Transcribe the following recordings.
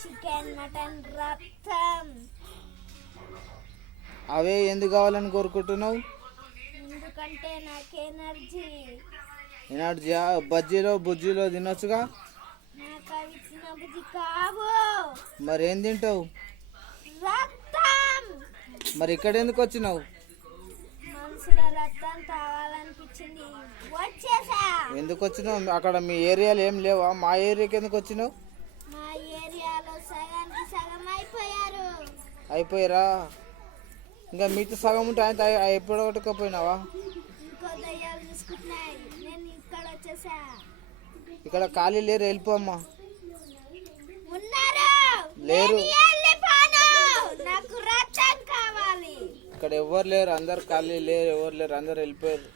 Chicken mutton రక్తం. అవే ఎందుకు కావాలని కోరుకుంటున్నావు? ఎందుకంటే నాకు ఎనర్జీయా? బజ్జీలో బుజ్జీలో తినొచ్చుగా. నాకు అవి తినబుద్ధి కావు. మరి ఏం తింటావు? రక్తం. మరి ఇక్కడ ఎందుకు వచ్చినావు? మనసులో రక్తం కావాలనిపించింది, వచ్చేసా. ఎందుకు వచ్చినావు? అక్కడ మీ ఏరియాలో ఏం లేవా? మా ఏరియాకి ఎందుకు వచ్చినావు? మా ఏరియాలో సగానికి సగం అయిపోయారా? ఇంకా మీతో సగం ఉంటే ఆయన ఎప్పుడు కొట్టుకోపోయినావా? ఇంకో దయ్యాలు చూసుకుంటున్నాయి, నేను ఇక్కడ వచ్చేసా. ఇక్కడ ఖాళీ లేరు, వెళ్ళిపోమ్మా. ఉన్నారు లేరు, నాకు రక్తం కావాలి. ఇక్కడ ఎవరు లేరు, అందరు ఖాళీ లేరు, ఎవరు లేరు, అందరు వెళ్ళిపోయారు.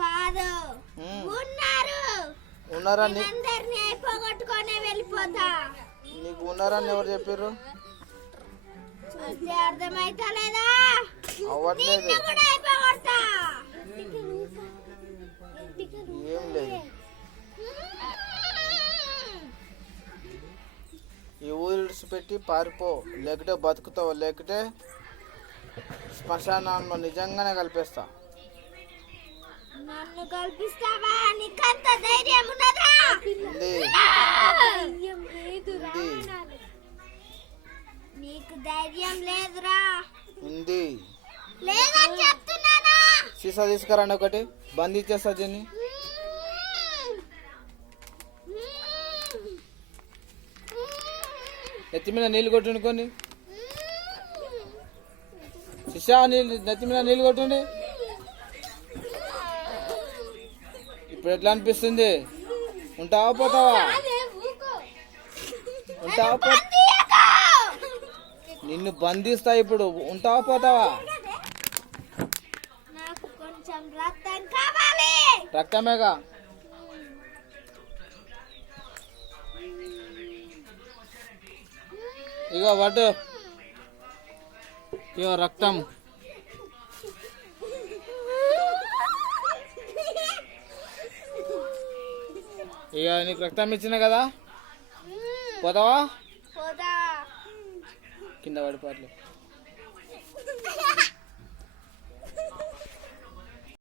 కాదు, ఉన్నారా? అందరినీ అయిపోగొట్టుకొని వెళ్ళిపోతా. నీకు ఉన్నారని ఎవరు చెప్పారు? అర్థమైతలేదా? అవ్వట్లేదు. ఏం లేదు. ఈ ఊరు విడిచిపెట్టి పారిపో, లేకపోతే బతుకుతావు, లేకపోతే శ్మశానంలో నిజంగానే కలిపేస్తా. నన్ను కల్పిస్తావా? నీకంత ధైర్యం ఉన్నదా? నీకు ధైర్యం లేదురా? ఉంది. లేదని చెప్తున్నానా? సీసా తీసుకురండి, ఒకటి బంద్ ఇచ్చేస్తా. దీన్ని నెత్తి మీద నీళ్ళు కొట్టుకొని, శిషా నెత్తి మీద నీళ్ళు కొట్టుండి. ఇప్పుడు ఎట్లా అనిపిస్తుంది? ఉంటావా పోతావా? నిన్ను బంధిస్తా. ఇప్పుడు ఉంటావా పోతావా? నాకు కొంచెం రక్తం కావాలి. రక్తమేగా. ఇగో వడ్డు, ఇగో రక్తం. ఇక నీకు రక్తం ఇచ్చిన కదా, పోతావా? పోతా. కింద పడిపోవట్లేదు.